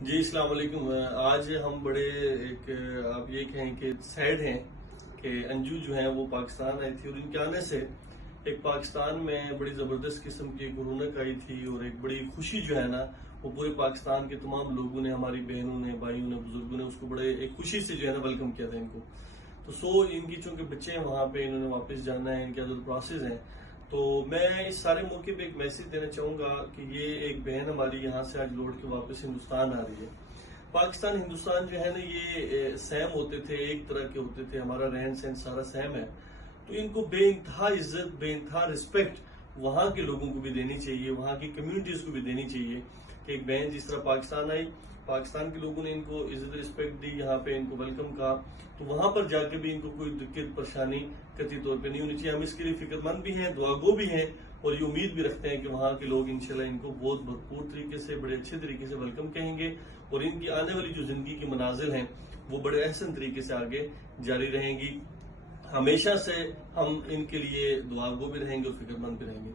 جی السلام علیکم۔ آج ہم بڑے ایک آپ یہ کہیں کہ سیڈ ہیں کہ انجو جو ہیں وہ پاکستان آئی تھی، اور ان کے آنے سے ایک پاکستان میں بڑی زبردست قسم کی ایک رونق آئی تھی، اور ایک بڑی خوشی جو ہے نا وہ پورے پاکستان کے تمام لوگوں نے، ہماری بہنوں نے، بھائیوں نے، بزرگوں نے اس کو بڑے ایک خوشی سے جو ہے نا ویلکم کیا تھا ان کو۔ تو ان کی چونکہ بچے ہیں وہاں پہ، انہوں نے واپس جانا ہے، ان کے ادر پروسیس ہیں، تو میں اس سارے موقع پہ ایک میسج دینا چاہوں گا کہ یہ ایک بہن ہماری یہاں سے آج لوٹ کے واپس ہندوستان آ رہی ہے۔ پاکستان ہندوستان جو ہے نا یہ سیم ہوتے تھے، ایک طرح کے ہوتے تھے، ہمارا رہن سہن سارا سیم ہے، تو ان کو بے انتہا عزت، بے انتہا رسپیکٹ وہاں کے لوگوں کو بھی دینی چاہیے، وہاں کی کمیونٹیز کو بھی دینی چاہیے کہ ایک بہن جس طرح پاکستان آئی، پاکستان کے لوگوں نے ان کو عزت رسپیکٹ دی، یہاں پہ ان کو ویلکم کہا، تو وہاں پر جا کے بھی ان کو کوئی دقت پریشانی قطعی طور پہ نہیں ہونی چاہیے۔ ہم اس کے لیے فکر مند بھی ہیں، دعا گو بھی ہیں، اور یہ امید بھی رکھتے ہیں کہ وہاں کے لوگ انشاءاللہ ان کو بہت بھرپور طریقے سے، بڑے اچھے طریقے سے ویلکم کہیں گے، اور ان کی آنے والی جو زندگی کی منازل ہیں وہ بڑے احسن طریقے سے آگے جاری رہیں گی۔ ہمیشہ سے ہم ان کے لیے دعا گو بھی رہیں گے اور فکر مند بھی رہیں گے۔